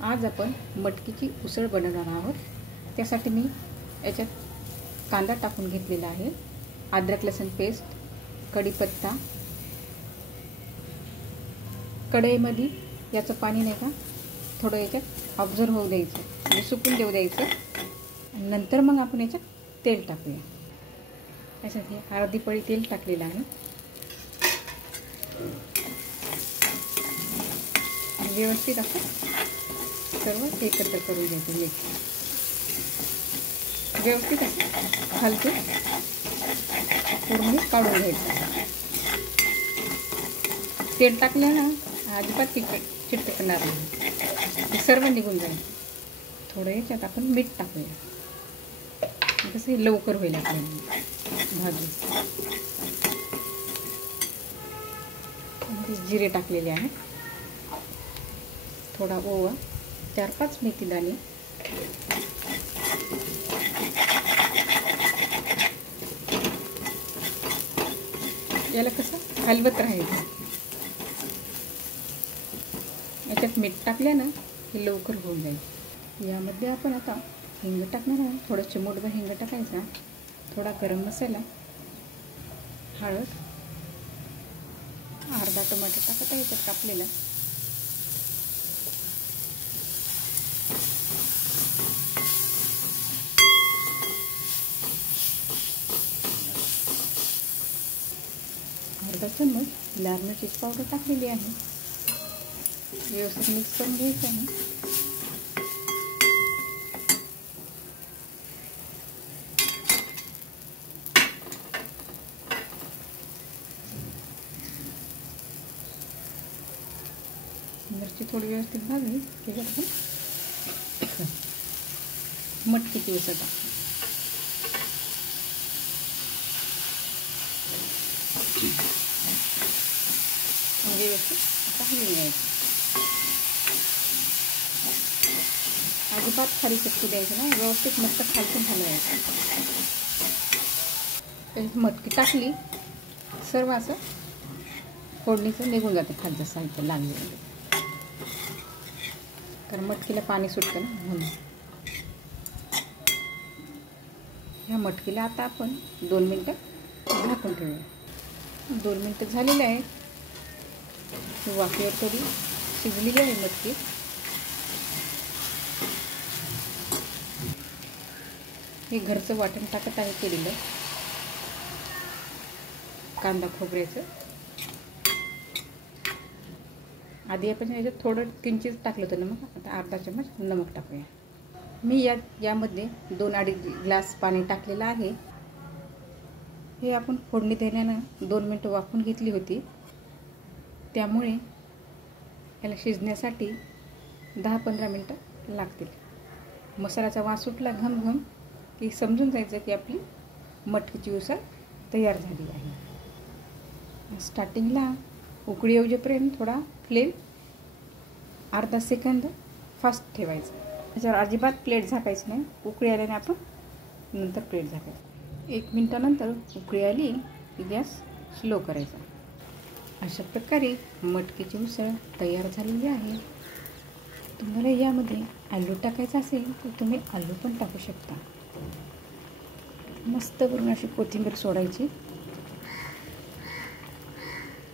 आज आपण मटकीची उसळ बनवणार आहोत। त्यासाठी मी याच्यात कांदा टाकून घेतलेला आहे, अद्रक लसूण पेस्ट, कढीपत्ता, कढईमध्ये याचं पाणी नाही का थोडं याच्यात ऑब्झर्व होऊ द्यायचं, म्हणजे सुकून देऊ द्यायचं। नंतर मग आपण याच्यात तेल टाकूया। यासाठी अर्धी पळी तेल टाकलेलं आहे। व्यवस्थित आपण सर्व एकत्र करून घ्यायचं। व्यवस्थित हलके पूर्ण काढून घ्यायचं। तेल टाकल्यानं अजिबात चिटकणार नाही, ते सर्व निघून जाईल। थोडं याच्यात आपण मीठ टाकूया, कसं लवकर होईल आपल्याला भाजी। जिरे टाकलेले आहे, थोडा ओवा, 4-5 मेथी दाणे, याला कसं हलवत राहायचं। याच्यात मीठ टाकल्यानं हे लवकर होऊन जाईल। यामध्ये आपण आता हिंग टाकणार आहे, थोडं चिमूटभर हिंग टाकायचा, थोडा गरम मसाला, हळद, अर्धा टोमॅटो टाकता याच्यात कापलेला, अर्धा चम्मच लाल मिरचीची पावडर टाकलेली आहे। व्यवस्थित मिक्स करून घ्यायचं आहे। मिरची थोडी व्यवस्थित भाजली की आपण मटकीची उसळ टाकू। व्यवस्थित हलवून घ्यायचं। अजिबात खाली चिटकू द्यायचं नाही, व्यवस्थित मस्त खालून हलवायचं। मटकी टाकली सर्व असं फोडणीचं निघून जातं खालचं साहित्य लागलेलं, कारण मटकीला पाणी सुटतं ना, म्हणून। ह्या मटकीला आता आपण 2 मिनिटं झाकून ठेवूया। 2 मिनिटं झालेले आहेत, वाफेवर थोडी शिजलेली आहे मटकी। हे घरचं वाटण टाकत आहे केलेलं, कांदा खोबऱ्याचं। आधी आपण याच्यात थोडं किंचित टाकलं होतं नमक, आता अर्धा चम्मच नमक टाकूया। मी यामध्ये 2-2.5 ग्लास पाणी टाकलेलं आहे। हे आपण फोडणी देण्यानं 2 मिनिटं वाफून घेतली होती, त्यामुळे याला शिजण्यासाठी 10-15 मिनिटं लागतील। मसाल्याचा वास सुटला घम की समजून जायचं की आपली मटकीची उसळ तयार झाली आहे। स्टार्टिंगला उकळी येऊपर्यंत थोडा फ्लेम अर्धा सेकंद फास्ट ठेवायचा, त्याच्यावर अजिबात प्लेट झाकायची नाही। उकळी आल्याने आपण नंतर प्लेट झाकायची। 1 मिनिटानंतर उकळी आली की गॅस स्लो करायचा। अशा प्रकारे मटकीची उसळ तयार झालेली आहे। तुम्हाला यामध्ये आलू टाकायचा असेल तर तुम्ही आलू पण टाकू शकता। मस्त करून अशी कोथिंबीर सोडायची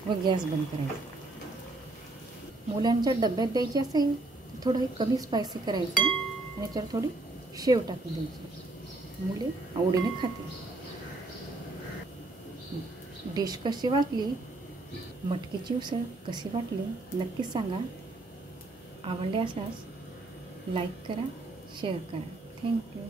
व गॅस बंद करायचा। मुलांच्या डब्यात द्यायची असेल तर थोडं कमी स्पायसी करायचं आणि याच्यावर थोडी शेव टाकून द्यायची, मुले आवडीने खातील। डिश कशी वाटली, मटकीची उसळ कशी वाटली नक्कीच सांगा। आवडले असल्यास लाईक करा, शेअर करा। थँक्यू।